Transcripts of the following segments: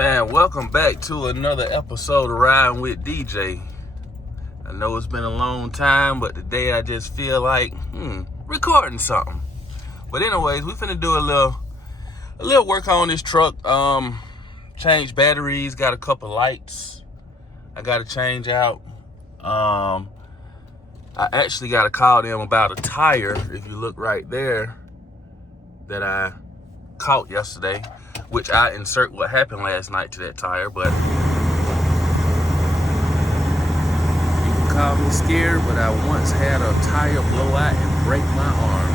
Man, welcome back to another episode of Riding with DJ. I know it's been a long time, but today I just feel like recording something. But anyways, we finna do a little work on this truck. Change batteries, got a couple lights I gotta change out. I actually gotta call them about a tire, if you look right there, that I caught yesterday, which I insert what happened last night to that tire. But you can call me scared, but I once had a tire blow out and break my arm.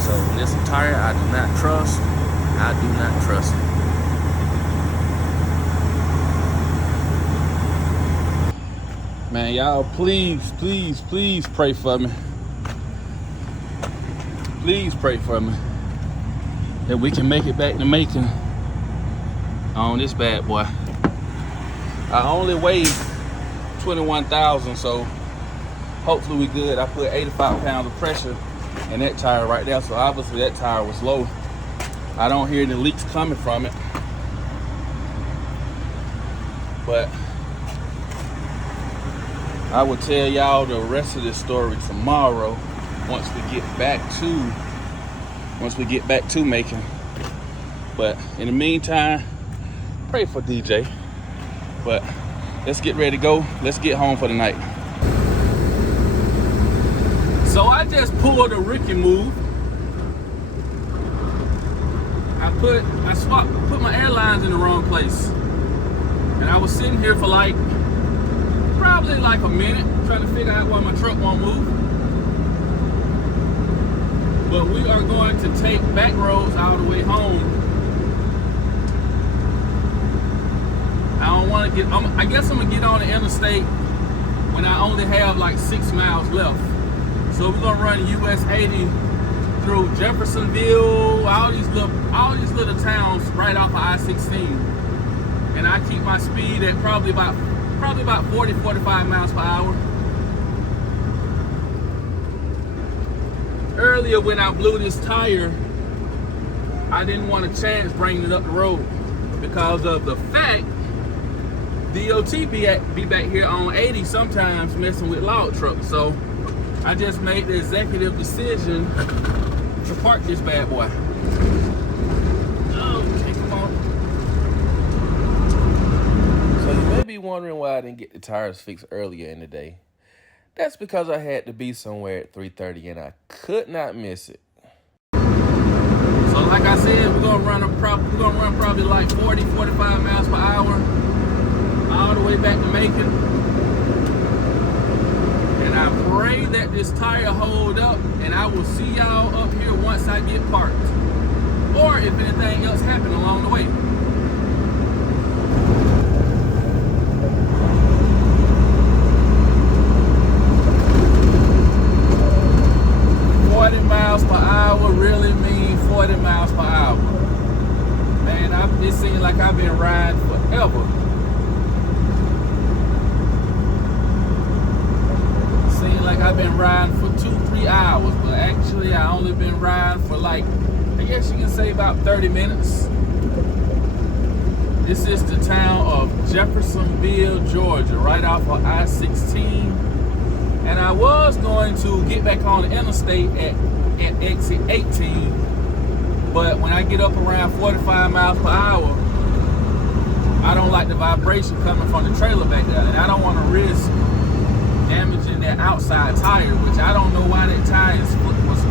So when it's a tire I do not trust, I do not trust it. Man, y'all, please pray for me. Please pray for me that we can make it back to Macon on this bad boy. I only weigh 21,000, so hopefully we good. I put 85 pounds of pressure in that tire right there, so obviously that tire was low. I don't hear any leaks coming from it, but I will tell y'all the rest of this story tomorrow once we get back to Macon. But in the meantime, pray for DJ. But let's get ready to go. Let's get home for the night. So I just pulled a Ricky move. I put my airlines in the wrong place. And I was sitting here for probably like a minute trying to figure out why my truck won't move. But we are going to take back roads all the way home. I guess I'm gonna get on the interstate when I only have like 6 miles left. So we're gonna run US 80 through Jeffersonville, all these little towns right off of I-16. And I keep my speed at probably about 40, 45 miles per hour. Earlier when I blew this tire, I didn't want a chance bringing it up the road because of the fact DOT be back here on 80 sometimes messing with log trucks. So I just made the executive decision to park this bad boy. Okay, come on. So you may be wondering why I didn't get the tires fixed earlier in the day. That's because I had to be somewhere at 3:30 and I could not miss it. So like I said, we're gonna run probably like 40, 45 miles per hour all the way back to Macon. And I pray that this tire hold up, and I will see y'all up here once I get parked. Or if anything else happens along the way. 40 miles per hour really mean 40 miles per hour. Man, it seems like I've been riding forever. Seems like I've been riding for 2-3 hours, but actually I only been riding for I guess you can say about 30 minutes. This is the town of Jeffersonville, Georgia, right off of I-16. And I was going to get back on the interstate at exit 18, but when I get up around 45 miles per hour, I don't like the vibration coming from the trailer back there, and I don't want to risk damaging that outside tire, which I don't know why that tire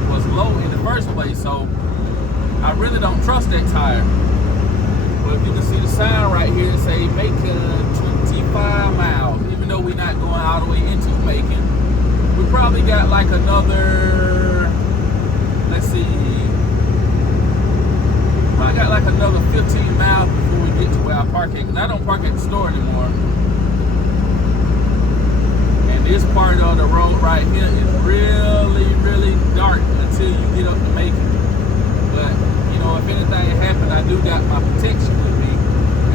was low in the first place, so I really don't trust that tire. But if you can see the sign right here, it say Macon 25 miles, even though we're not going all the way into Macon. We probably got like another, let's see, I got like another 15 miles before we get to where I park at, because I don't park at the store anymore. And this part of the road right here is really dark until you get up to Macon. But, you know, if anything happens, I do got my protection with me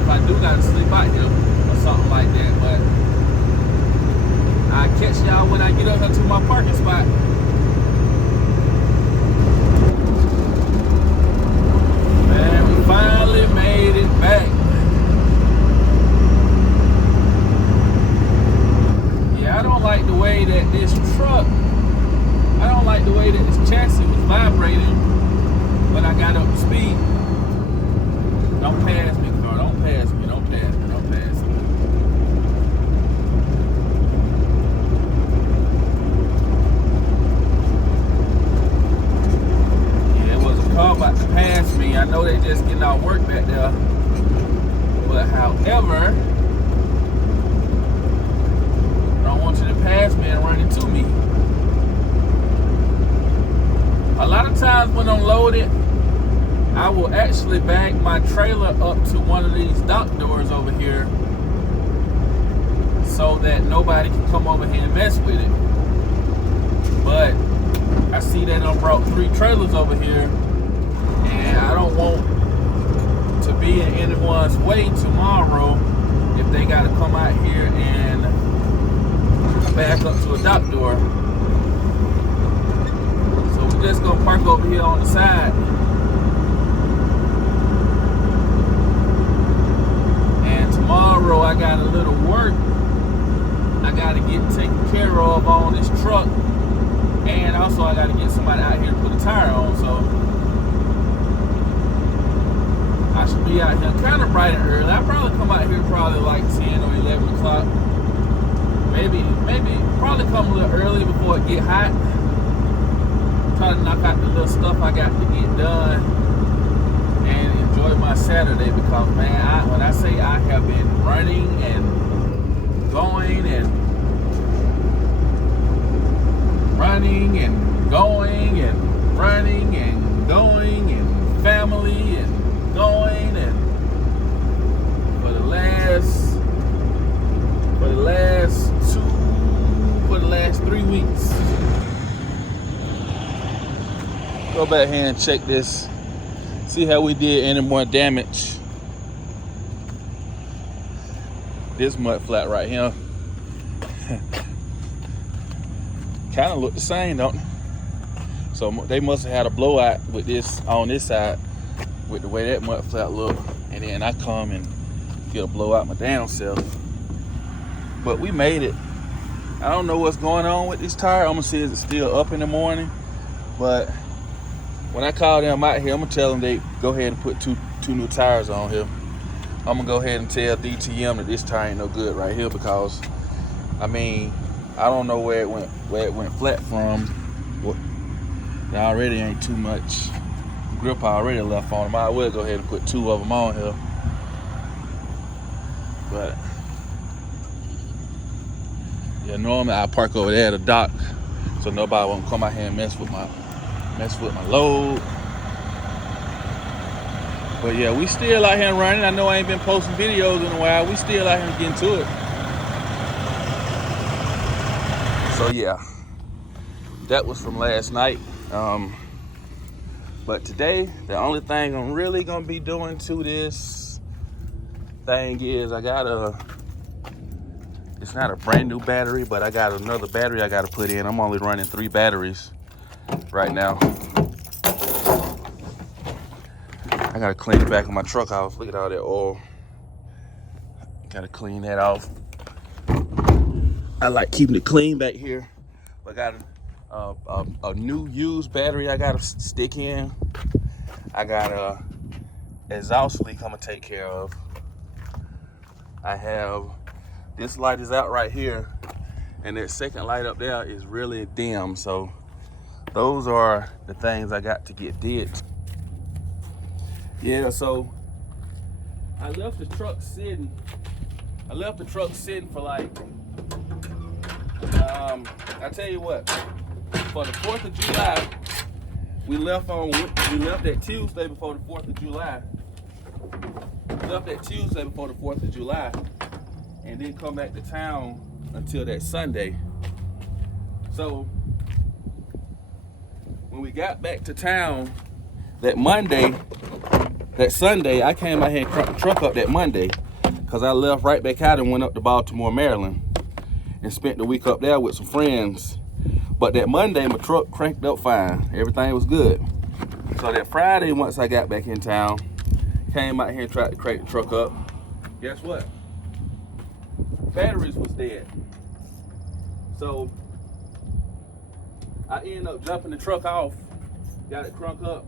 if I do got to sleep out here or something like that. But I'll catch y'all when I get up to my parking spot. Man, we finally made it back. they just getting out work back there. But however, I don't want you to pass me and run into me. A lot of times when I'm loaded, I will actually back my trailer up to one of these dock doors over here so that nobody can come over here and mess with it. But I see that I brought 3 trailers over here, and I don't want to be in anyone's way tomorrow if they got to come out here and back up to a dock door. So we're just gonna park over here on the side. And tomorrow I got a little work I gotta get taken care of on this truck. And also I gotta get somebody out here to put a tire on, so I should be out here kind of bright and early. I'll probably come out here probably like 10 or 11 o'clock. Maybe probably come a little early before it get hot. Try to knock out the little stuff I got to get done and enjoy my Saturday, because man, when I say I have been running and going and running and going and running and going and family and going, and for the last 3 weeks. Go back here and check this, see how we did any more damage. This mud flat right here kind of look the same, don't they? So they must have had a blowout with this on this side with the way that mud flat look, and then I come and get a blowout my damn self. But we made it. I don't know what's going on with this tire. I'm gonna see if it's still up in the morning, but when I call them out here, I'm gonna tell them they go ahead and put two new tires on here. I'm gonna go ahead and tell DTM that this tire ain't no good right here, because I mean, I don't know where it went flat from. There already ain't too much grip already left on them. I will go ahead and put 2 of them on here. But yeah, normally I park over there at the dock so nobody won't come out here and mess with my load. But yeah, we still out here running. I know I ain't been posting videos in a while. We still out here getting to it. So yeah, that was from last night. But today, the only thing I'm really gonna be doing to this thing is it's not a brand new battery, but I got another battery I gotta put in. I'm only running 3 batteries right now. I gotta clean the back of my truck off. Look at all that oil. Gotta clean that off. I like keeping it clean back here. I got a new used battery I gotta stick in. I got a exhaust leak I'm gonna take care of. I have, this light is out right here, and that second light up there is really dim. So those are the things I got to get did. Yeah, so I left the truck sitting. For like, I tell you what, for the 4th of July, we left that Tuesday before the 4th of July. And didn't come back to town until that Sunday. So when we got back to town that Sunday, I came out here and cranked the truck up that Monday, because I left right back out and went up to Baltimore, Maryland, and spent the week up there with some friends. But that Monday, my truck cranked up fine. Everything was good. So that Friday, once I got back in town, came out here and tried to crank the truck up. Guess what? Batteries was dead. So I ended up jumping the truck off, got it crunk up,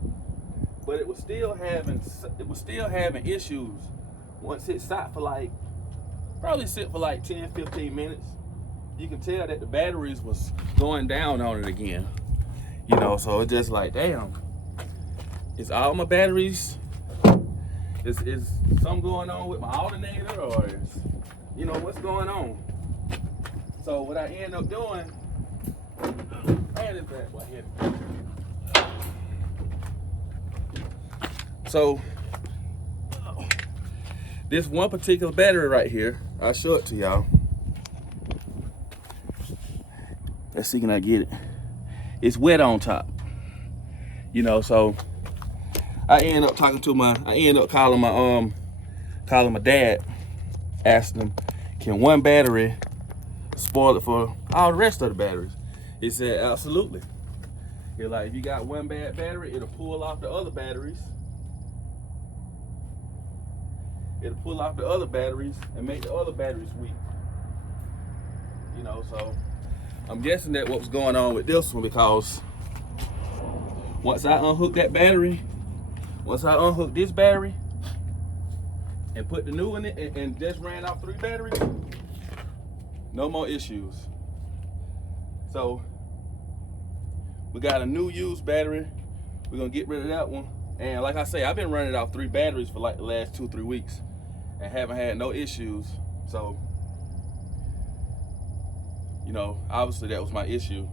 but it was still having issues. Once it sat for like, probably sit for like 10-15 minutes, you can tell that the batteries was going down on it again. You know, so it's just like, damn, is all my batteries Is something going on with my alternator, or is, you know, what's going on? So what I end up doing, and it's back right here. So this one particular battery right here, I'll show it to y'all. Let's see, can I get it? It's wet on top, you know. So I end up calling my dad, asking him, can one battery spoil it for all the rest of the batteries? He said, absolutely. He's like, if you got one bad battery, it'll pull off the other batteries. It'll pull off the other batteries and make the other batteries weak. You know, so I'm guessing that what was going on with this one, because once I unhook that battery, once I unhook this battery and put the new one in it and just ran off 3 batteries, no more issues. So we got a new used battery. We're gonna get rid of that one. And like I say, I've been running off 3 batteries for like the last 2-3 weeks and haven't had no issues. So, you know, obviously that was my issue.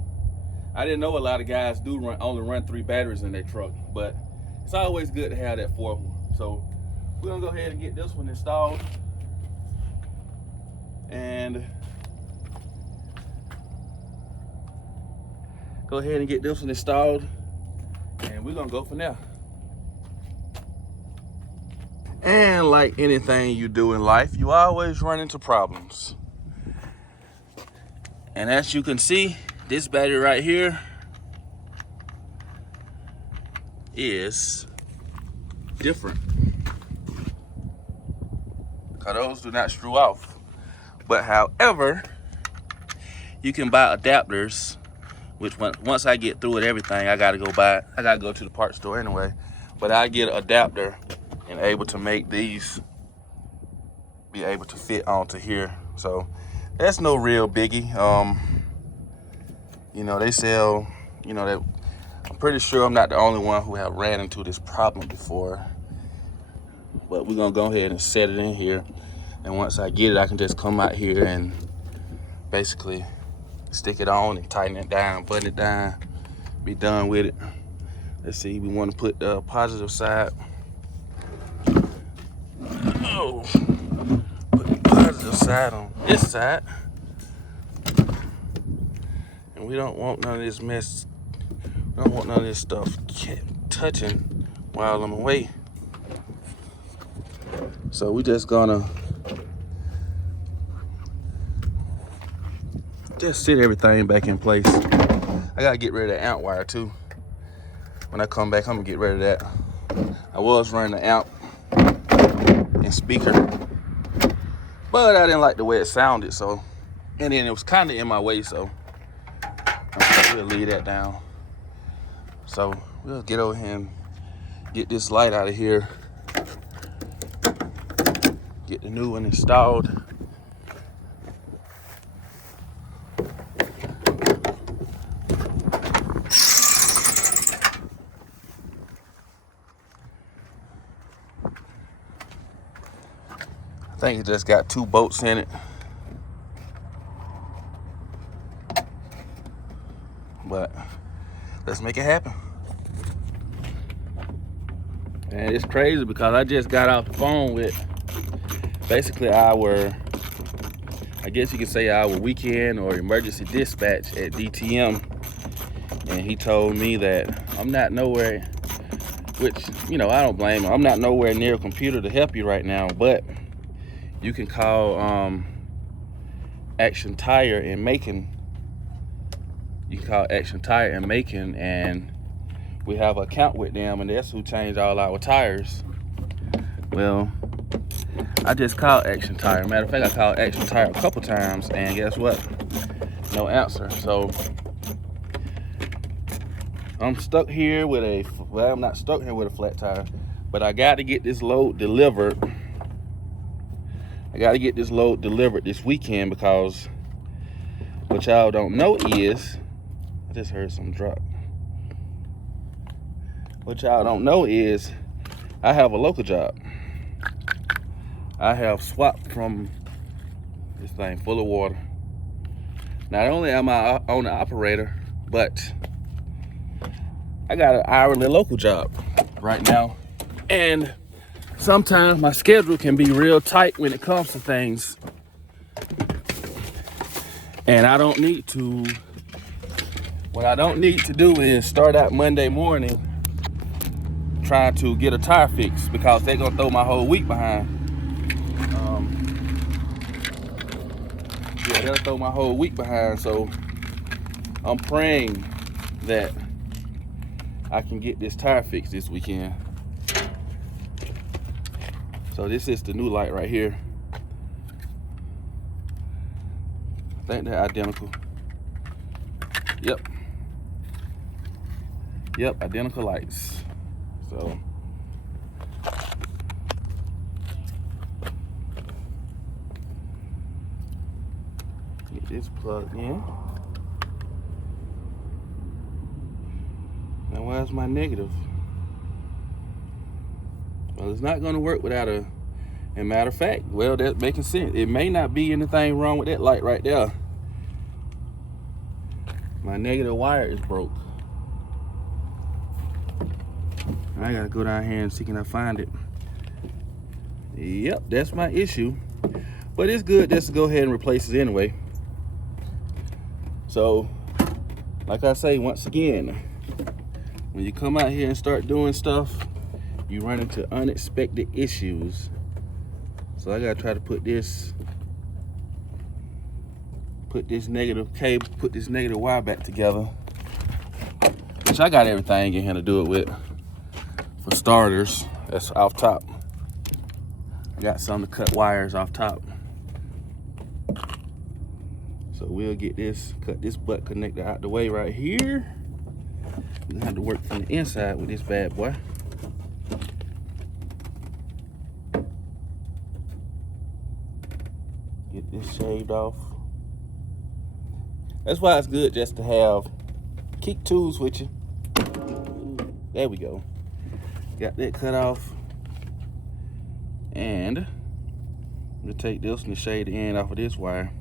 I didn't know a lot of guys do only run 3 batteries in their truck, but it's always good to have that 4th one. So we're gonna go ahead and get this one installed. And go ahead and get this one installed, and we're gonna go from there. And like anything you do in life, you always run into problems. And as you can see, this battery right here is different, because those do not screw off. But however, you can buy adapters, which once I get through with everything, I gotta go to the parts store anyway. But I get an adapter and able to make these be able to fit onto here. So that's no real biggie. You know, they sell, you know, that I'm pretty sure I'm not the only one who have ran into this problem before. But we're gonna go ahead and set it in here. And once I get it, I can just come out here and basically stick it on and tighten it down, button it down, be done with it. Let's see, we want to put the positive side. Oh, put the positive side on this side. And we don't want none of this mess, we don't want none of this stuff touching while I'm away. So we just gonna just sit everything back in place. I gotta get rid of the amp wire too. When I come back, I'm gonna get rid of that. I was running the amp and speaker, but I didn't like the way it sounded, so, and then it was kind of in my way, so we'll leave that down. So we'll get over here and get this light out of here, get the new one installed. I think it just got 2 bolts in it, but let's make it happen. And it's crazy because I just got off the phone with basically our, I guess you could say our weekend or emergency dispatch at DTM, and he told me that I'm not nowhere, which, you know, I don't blame him. I'm not nowhere near a computer to help you right now, but you can call Action Tire in Macon. You can call Action Tire in Macon, and we have an account with them, and that's who changed all our tires. Well, I just called Action Tire. Matter of fact, I called Action Tire a couple times, and guess what? No answer. So I'm stuck here with a, well, I'm not stuck here with a flat tire, but I got to get this load delivered. I got to get this load delivered this weekend, because what y'all don't know is, I just heard some drop. What y'all don't know is I have a local job. I have swapped from this thing full of water. Not only am I owner operator, but I got an hourly local job right now. And sometimes my schedule can be real tight when it comes to things. And I don't need to, what I don't need to do is start out Monday morning trying to get a tire fix, because they're gonna throw my whole week behind. Yeah, they'll throw my whole week behind. So I'm praying that I can get this tire fixed this weekend. So this is the new light right here. I think they're identical. Yep, identical lights. So get this plugged in. Now where's my negative? Well, it's not gonna work without a, and matter of fact, well, that's making sense. It may not be anything wrong with that light right there. My negative wire is broke. I gotta go down here and see, can I find it? Yep, that's my issue. But it's good just to go ahead and replace it anyway. So, like I say, once again, when you come out here and start doing stuff, you run into unexpected issues. So I gotta try to put this negative cable, put this negative wire back together. Which I got everything in here to do it with. For starters, that's off top. I got some to cut wires off top. So we'll get this, cut this butt connector out the way right here. We're gonna have to work from the inside with this bad boy. Get this shaved off. That's why it's good just to have, keep tools with you. There we go. Got that cut off. And we'll take this and shade the end off of this wire.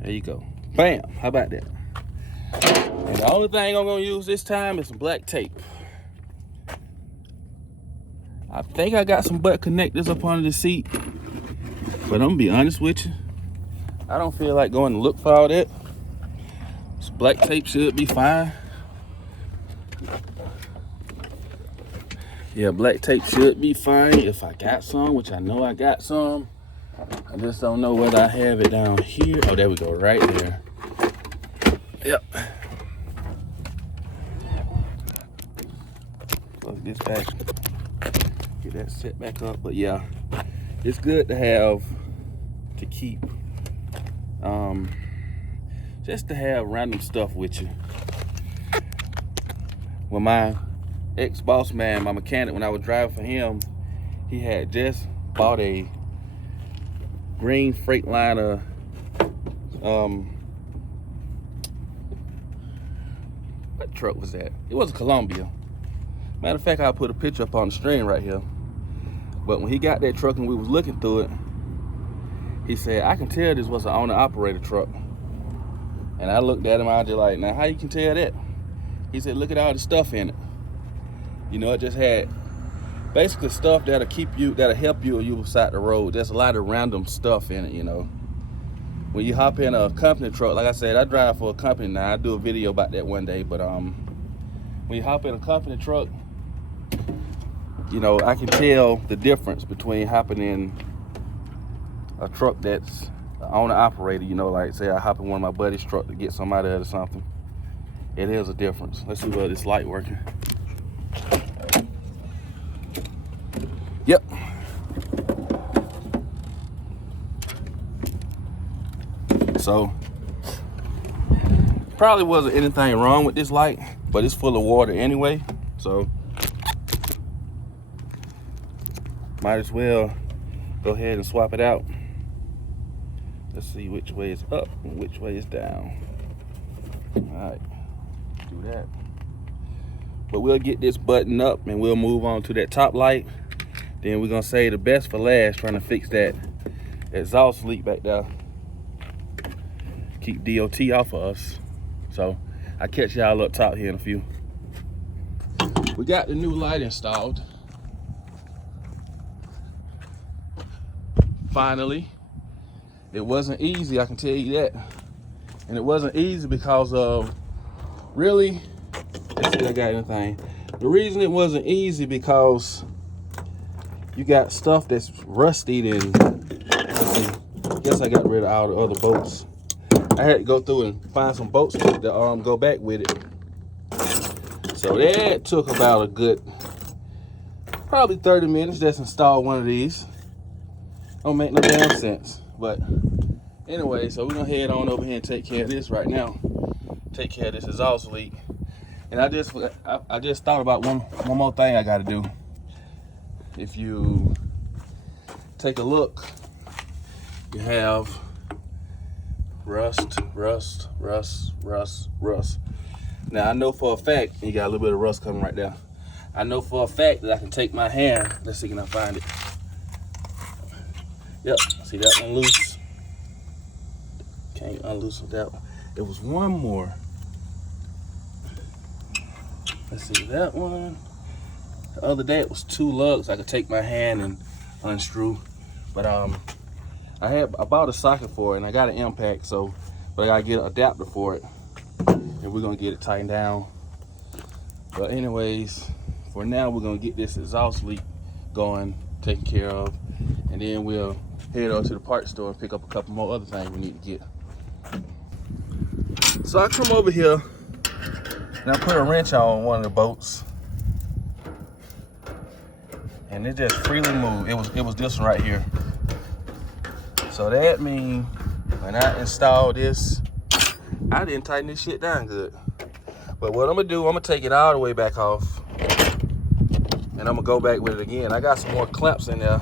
There you go. Bam! How about that? And the only thing I'm gonna use this time is some black tape. I think I got some butt connectors up under the seat, but I'm gonna be honest with you, I don't feel like going to look for all that. This black tape should be fine. Yeah, black tape should be fine if I got some, which I know I got some. I just don't know whether I have it down here. Oh, there we go, right there. Yep. Plug this back. Get that set back up. But yeah, it's good to have, to keep, just to have random stuff with you. When my ex-boss man, my mechanic, when I was driving for him, he had just bought a green Freightliner, what truck was that? It was a Columbia. Matter of fact, I'll put a picture up on the screen right here. But when he got that truck and we was looking through it, he said, I can tell this was an owner-operator truck. And I looked at him, I was just like, now how you can tell that? He said, look at all the stuff in it. You know, it just had basically stuff that'll keep you, that'll help you when you beside the road. There's a lot of random stuff in it, you know. When you hop in a company truck, like I said, I drive for a company now. I'll do a video about that one day. But when you hop in a company truck, you know, I can tell the difference between hopping in a truck that's owner operator, you know, like say I hop in one of my buddy's truck to get somebody out or something. It is a difference. Let's see whether this light working. Yep. So probably wasn't anything wrong with this light, but it's full of water anyway, so might as well go ahead and swap it out. Let's see which way is up and which way is down. All right, do that. But we'll get this button up and we'll move on to that top light. Then we're gonna save the best for last, trying to fix that exhaust leak back there. Keep DOT off of us. So I'll catch y'all up top here in a few. We got the new light installed. Finally. It wasn't easy, I can tell you that. And it wasn't easy because of, really, let's see if I got anything. The reason it wasn't easy because you got stuff that's rusty and, let's see, I guess I got rid of all the other bolts. I had to go through and find some bolts to go back with it. So that took about a good, probably 30 minutes just to install one of these. Don't make no damn sense. But anyway, so we're gonna head on over here and take care of this right now. Take care of this exhaust leak. And I just thought about one more thing I gotta do. If you take a look, you have rust. Now I know for a fact, you got a little bit of rust coming right there. I know for a fact that I can take my hand, let's see, can I find it? Yep, see that one loose? Can't unloosen that one. There was one more. Let's see, that one. The other day it was 2 lugs. I could take my hand and unscrew. But I bought a socket for it and I got an impact, so, but I gotta get an adapter for it. And we're gonna get it tightened down. But anyways, for now we're gonna get this exhaust leak going, taken care of, and then we'll head over to the parts store and pick up a couple more other things we need to get. So I come over here and I put a wrench on one of the bolts, and it just freely moved. It was this one right here. So that means when I install this, I didn't tighten this shit down good. But what I'm gonna do, I'm gonna take it all the way back off, and I'm gonna go back with it again. I got some more clamps in there.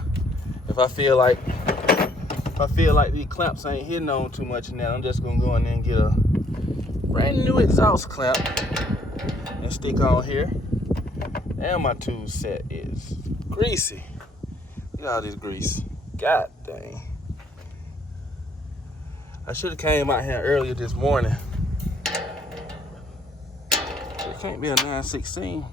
If I feel like these clamps ain't hitting on too much in there, I'm just gonna go in there and get a brand new exhaust clamp and stick on here. And my tool set is greasy. Look at all this grease. God dang. I should have came out here earlier this morning. It can't be a 916.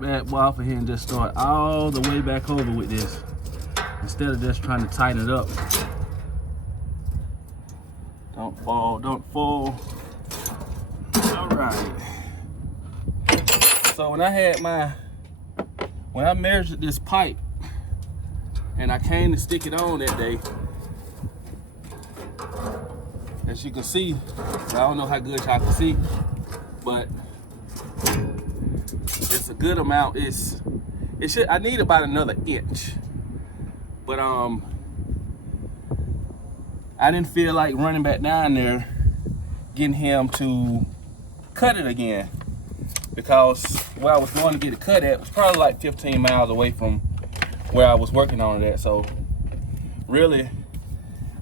Bad boy off of here and just start all the way back over with this instead of just trying to tighten it up. Don't fall, don't fall. All right. So when I measured this pipe and I came to stick it on that day, as you can see, I don't know how good y'all can see, but it's a good amount. I need about another inch, but I didn't feel like running back down there getting him to cut it again, because where I was going to get it cut at was probably like 15 miles away from where I was working on it at. So really,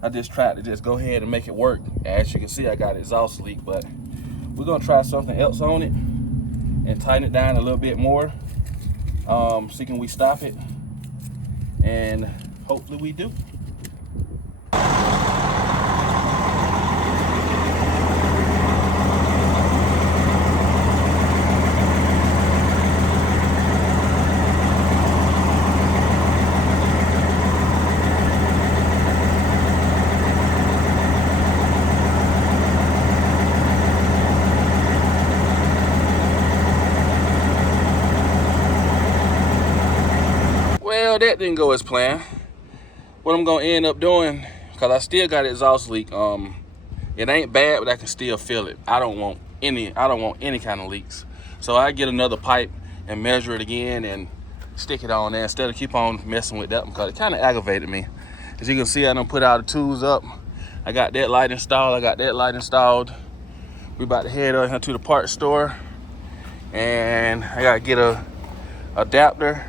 I just tried to just go ahead and make it work. As you can see, I got an exhaust leak, but we're gonna try something else on it and tighten it down a little bit more. See can we stop it, and hopefully we do. Well, that didn't go as planned. What I'm gonna end up doing, because I still got an exhaust leak. It ain't bad, but I can still feel it. I don't want any kind of leaks. So I get another pipe and measure it again and stick it on there instead of keep on messing with that, because it kind of aggravated me. As you can see, I done put all the tools up. I got that light installed. We about to head over to the parts store, and I gotta get a adapter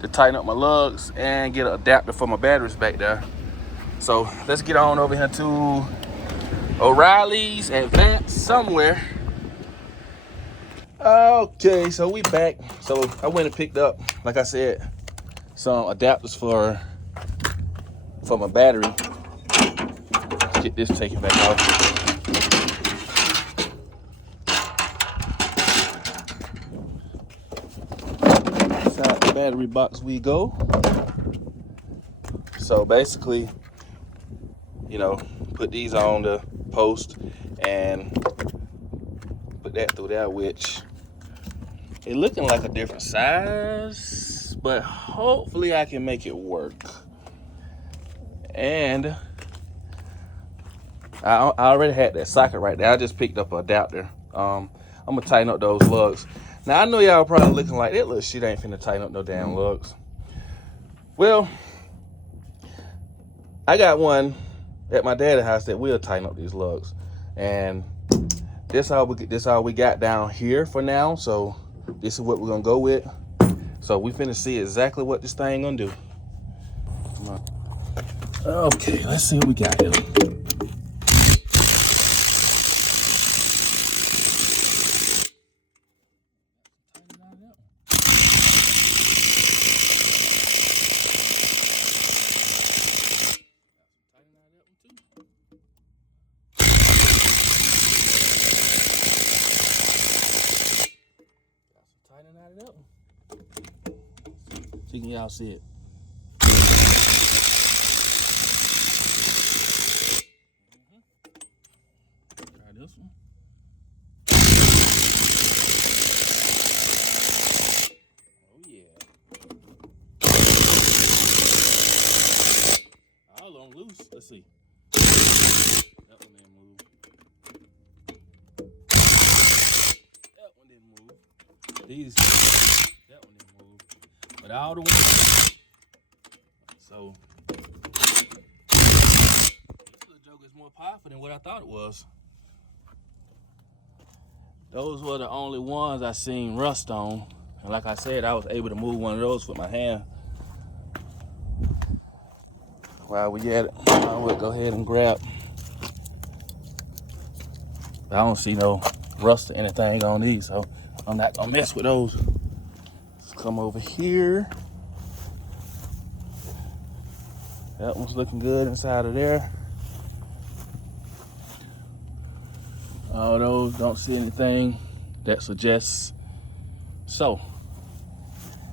to tighten up my lugs and get an adapter for my batteries back there. So let's get on over here to O'Reilly's Advanced somewhere. Okay, so we back. So I went and picked up, like I said, some adapters for my battery. Let's get this taken back off. Inside the battery box we go. So basically, you know, put these on the post and put that through there, which it looking like a different size, but hopefully I can make it work. And I already had that socket right there. I just picked up an adapter. I'm gonna tighten up those lugs. Now I know y'all probably looking like that little shit ain't finna tighten up no damn lugs. Well, I got one at my dad's house that will tighten up these lugs, and this all we got down here for now. So this is what we're gonna go with. So we finna see exactly what this thing gonna do. Come on. Okay, let's see what we got here. So can y'all see it? Try this one. Oh yeah. All on loose. Let's see. That one didn't move. That one didn't move. That one didn't move. But all the ones. So this joke is more powerful than what I thought it was. Those were the only ones I seen rust on. And like I said, I was able to move one of those with my hand. While we at it, I will go ahead and grab. I don't see no rust or anything on these, so I'm not gonna mess with those. Let's come over here. That one's looking good inside of there. All those, don't see anything that suggests. So,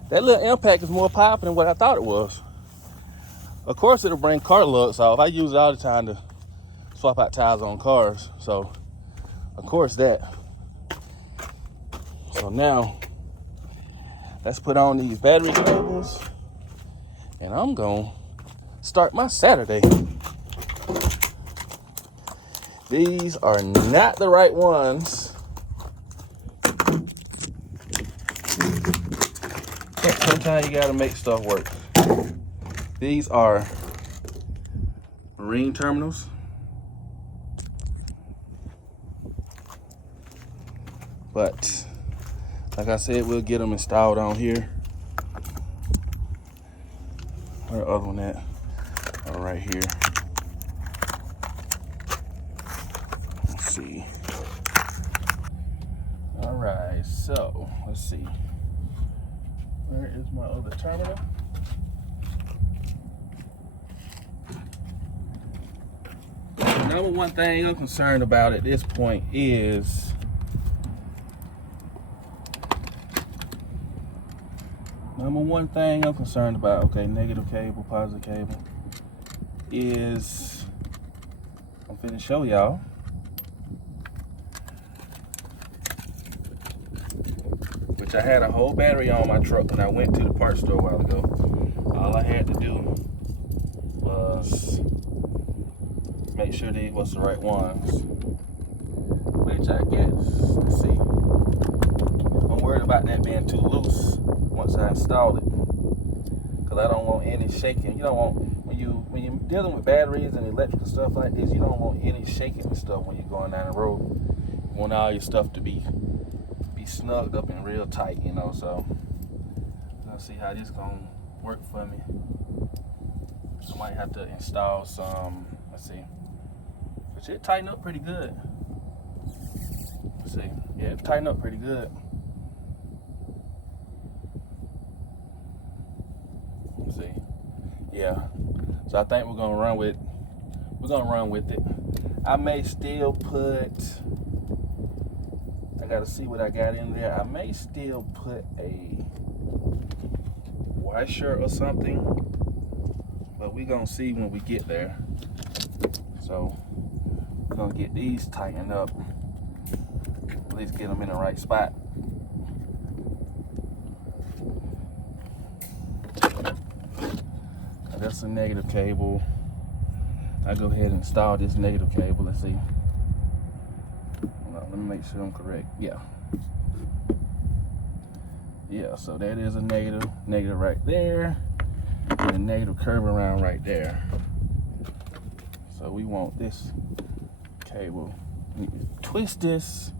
that little impact is more powerful than what I thought it was. Of course, it'll bring car lugs off. I use it all the time to swap out tires on cars. So, of course that. So now, let's put on these battery cables, and I'm gonna start my Saturday. These are not the right ones. Sometimes you gotta make stuff work. These are ring terminals. But like I said, we'll get them installed on here. Where the other one at? Oh, right here. Let's see. All right, so let's see. Where is my other terminal? The number one thing I'm concerned about at this point is okay, negative cable, positive cable, is I'm finna show y'all. Which I had a whole battery on my truck when I went to the parts store a while ago. All I had to do was make sure these was the right ones. Which I guess, let's see. I'm worried about that being too loose once I install it. Cause I don't want any shaking. You don't want, when you're dealing with batteries and electrical stuff like this, you don't want any shaking and stuff when you're going down the road. You want all your stuff to be snugged up and real tight, you know. So let's see how this gonna work for me. I might have to install some. Let's see. It should tighten up pretty good. Let's see. Yeah, it tightened up pretty good. Let's see. Yeah. So I think we're gonna run with it. I may still put. I gotta see what I got in there. I may still put a washer or something, but we're gonna see when we get there. So we're gonna get these tightened up. At least get them in the right spot. That's a negative cable. I go ahead and install this negative cable. Let's see. Let me make sure I'm correct. Yeah, so that is a negative right there, and a negative curve around right there. So we want this cable. We need to twist this,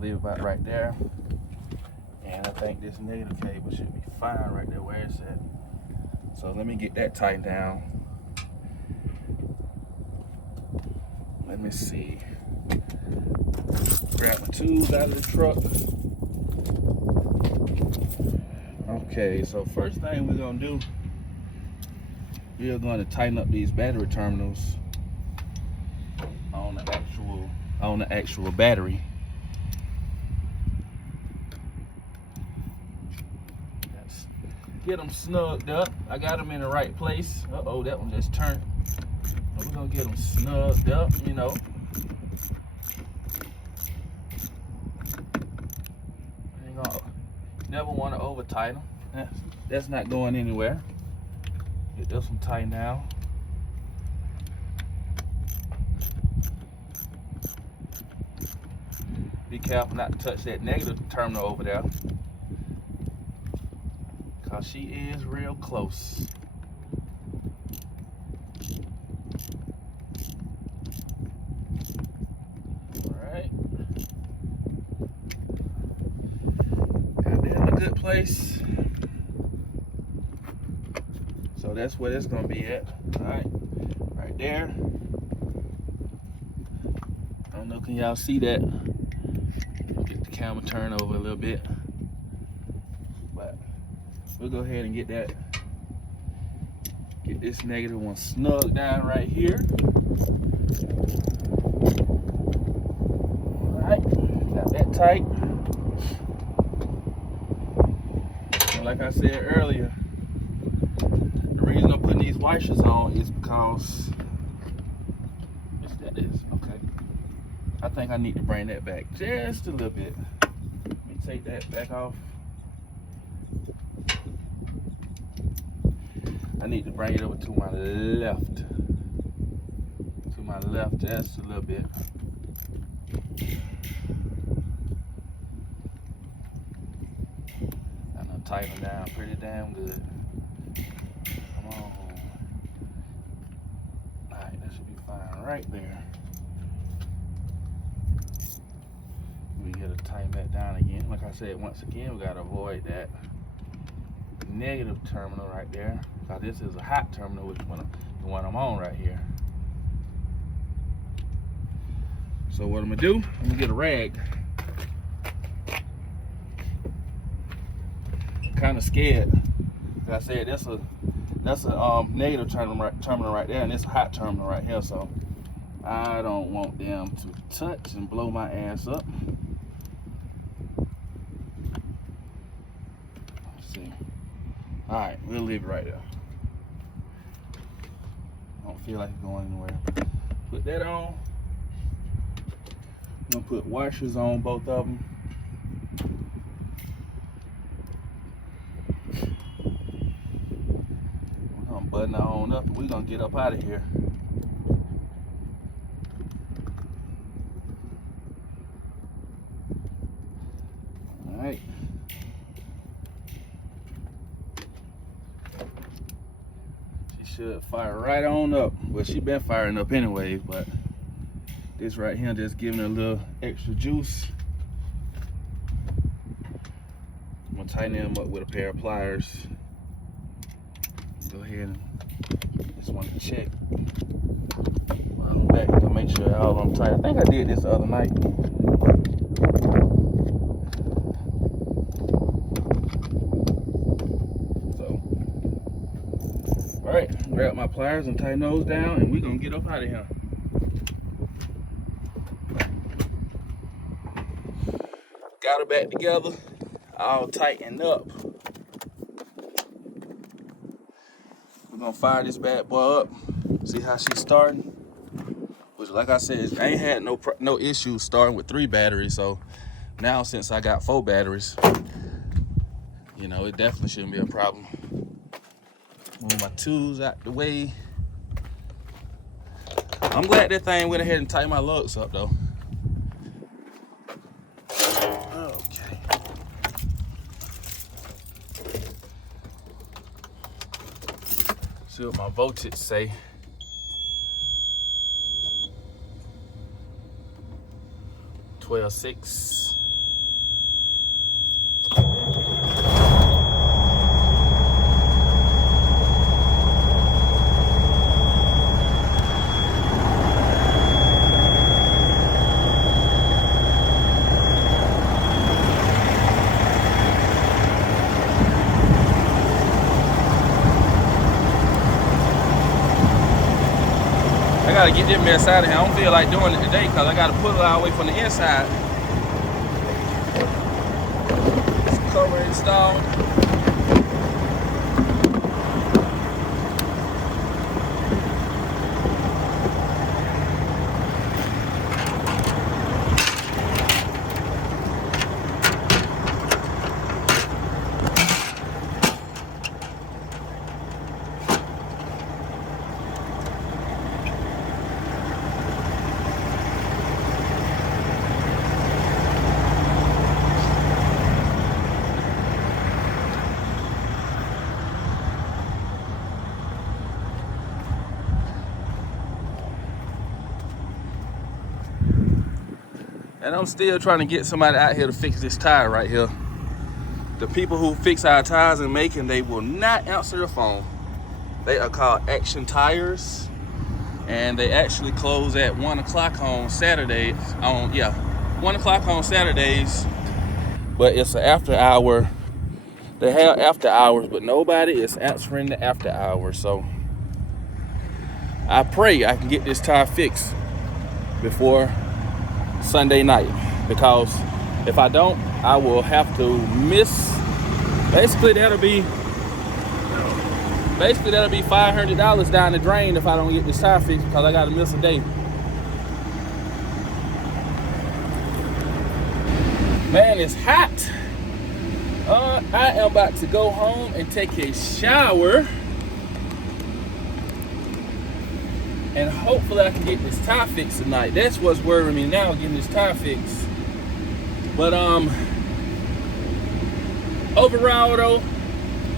leave about right there, and I think this negative cable should be fine right there where it's at. So let me get that tightened down. Let me see. Grab my tools out of the truck. Okay, so first thing we're gonna do, we're gonna tighten up these battery terminals on the actual battery. Let's get them snugged up. I got them in the right place. Uh-oh, that one just turned. We're gonna get them snugged up, you know. Never want to over tighten them. That's not going anywhere. Get this one tightened down. Be careful not to touch that negative terminal over there, cause she is real close. Place. So that's where it's gonna be at. All right there. I don't know, can y'all see that? Get the camera turned over a little bit, but we'll go ahead and get this negative one snug down right here. All right, got that tight. Like I said earlier, the reason I'm putting these washers on is because okay. I think I need to bring that back just a little bit. Let me take that back off. I need to bring it over to my left. To my left just a little bit. Tighten down pretty damn good. Come on. Alright, that should be fine right there. We gotta tighten that down again. Like I said, once again, we gotta avoid that negative terminal right there. Because this is a hot terminal, which one the one I'm on right here. So what I'm gonna do, I'm gonna get a rag. Kind of scared. Like I said, that's a negative terminal right there, and it's a hot terminal right here. So I don't want them to touch and blow my ass up. Let's see. All right, we'll leave it right there. I don't feel like it's going anywhere. Put that on. I'm gonna put washers on both of them. Button that on up, we're gonna get up out of here. All right. She should fire right on up. Well, she been firing up anyways, but This right here just giving it a little extra juice. I'm gonna tighten them up with a pair of pliers. Go ahead and just want to check. I'm back to make sure all of them tight. I think I did this the other night. So, all right, grab my pliers and tighten those down, and we're gonna get up out of here. Got her back together, all tightened up. We're gonna fire this bad boy up, see how she's starting. Which, like I said, I ain't had no issues starting with 3 batteries. So now, since I got 4 batteries, you know, it definitely shouldn't be a problem. Move my tools out the way. I'm glad that thing went ahead and tightened my lugs up though. Okay. See what my voltage say. $12.6. I gotta get this mess out of here. I don't feel like doing it today because I gotta put it all the way from the inside. This cover installed. And I'm still trying to get somebody out here to fix this tire right here. The people who fix our tires in Macon, they will not answer the phone. They are called Action Tires, and they actually close at 1 o'clock on Saturdays. 1 o'clock on Saturdays, but it's an after hour. They have after hours, but nobody is answering the after hours. So I pray I can get this tire fixed before Sunday night, because if I don't, I will have to miss. Basically that'll be $500 down the drain if I don't get this tire fixed, because I gotta miss a day. Man, it's hot. I am about to go home and take a shower, and hopefully I can get this tire fixed tonight. That's what's worrying me now, getting this tire fixed. But overall though,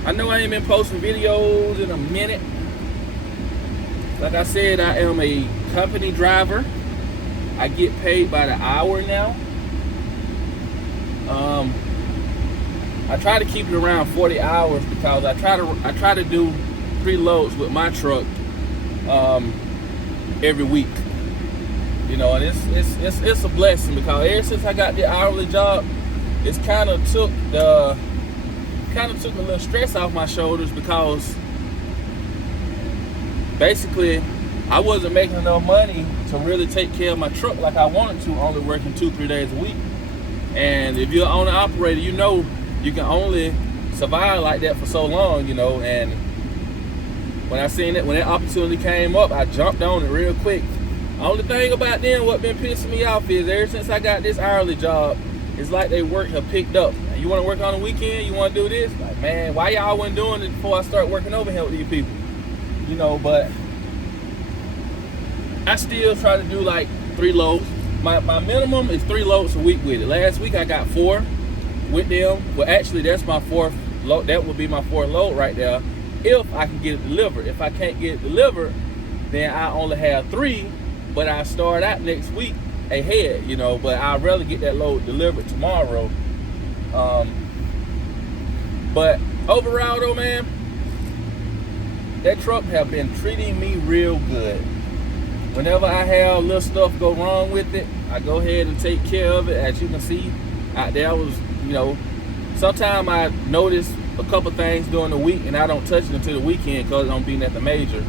I know I ain't been posting videos in a minute. Like I said, I am a company driver. I get paid by the hour now. I try to keep it around 40 hours because I try to do 3 loads with my truck every week. You know, and it's a blessing, because ever since I got the hourly job, it's kind of took a little stress off my shoulders, because basically I wasn't making enough money to really take care of my truck like I wanted to, only working 2-3 days a week. And if you're an owner operator, you know you can only survive like that for so long, you know. And when I seen it, when that opportunity came up, I jumped on it real quick. Only thing about them, what been pissing me off is ever since I got this hourly job, it's like they work have picked up. You want to work on the weekend? You want to do this? Like, man, why y'all wasn't doing it before I start working over here with these people? You know, but I still try to do like 3 loads. My minimum is 3 loads a week with it. Last week I got 4 with them. Well, actually, that's my 4th load. That would be my 4th load right there, if I can get it delivered. If I can't get it delivered, then I only have 3, but I start out next week ahead, you know, but I'd rather get that load delivered tomorrow. But overall though, man, that truck have been treating me real good. Whenever I have little stuff go wrong with it, I go ahead and take care of it. As you can see out there, I was, you know, sometimes I notice a couple things during the week and I don't touch it until the weekend because I'm being at the major.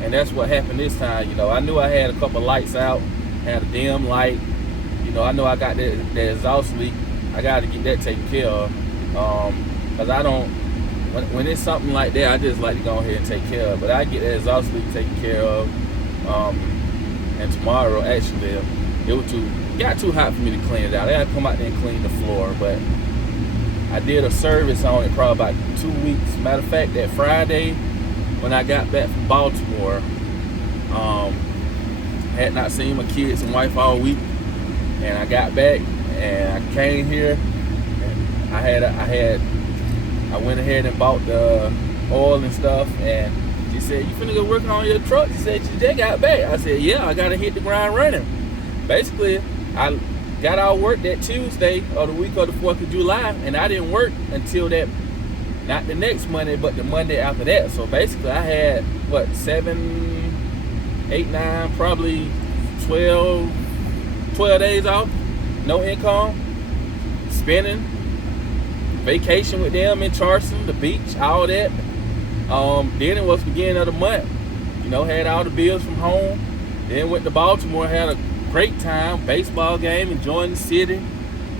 And that's what happened this time. You know, I knew I had a couple lights out, had a dim light. You know, I know I got that exhaust leak. I got to get that taken care of. Because I don't, when it's something like that, I just like to go ahead and take care of it. But I get that exhaust leak taken care of. And tomorrow, actually, it got too hot for me to clean it out. I had to come out there and clean the floor. But I did a service on it probably about 2 weeks. Matter of fact, that Friday, when I got back from Baltimore, had not seen my kids and wife all week, and I got back and I came here. And I went ahead and bought the oil and stuff, and she said, "You finna go working on your truck?" She said, "You just got back." I said, "Yeah, I gotta hit the ground running." Basically, I got out of work that Tuesday of the week of the 4th of July, and I didn't work until that, not the next Monday, but the Monday after that. So basically I had, 7, 8, 9, probably 12 days off, no income, spending, vacation with them in Charleston, the beach, all that. Then it was the beginning of the month, you know, had all the bills from home. Then went to Baltimore, had a great time, baseball game, enjoying the city,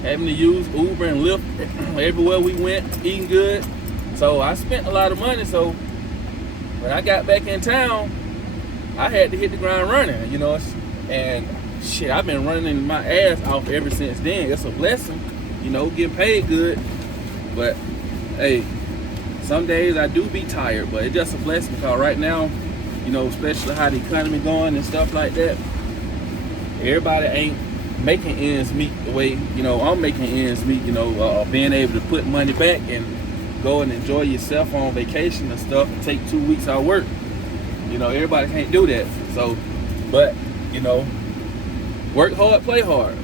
having to use Uber and Lyft everywhere we went, eating good. So I spent a lot of money. So when I got back in town, I had to hit the ground running, you know. And shit, I've been running my ass off ever since then. It's a blessing, you know, getting paid good. But hey, some days I do be tired, but it's just a blessing because right now, you know, especially how the economy going and stuff like that, everybody ain't making ends meet the way, you know, I'm making ends meet, you know, being able to put money back and go and enjoy yourself on vacation and stuff and take 2 weeks out of work. You know, everybody can't do that. So, but, you know, work hard, play hard.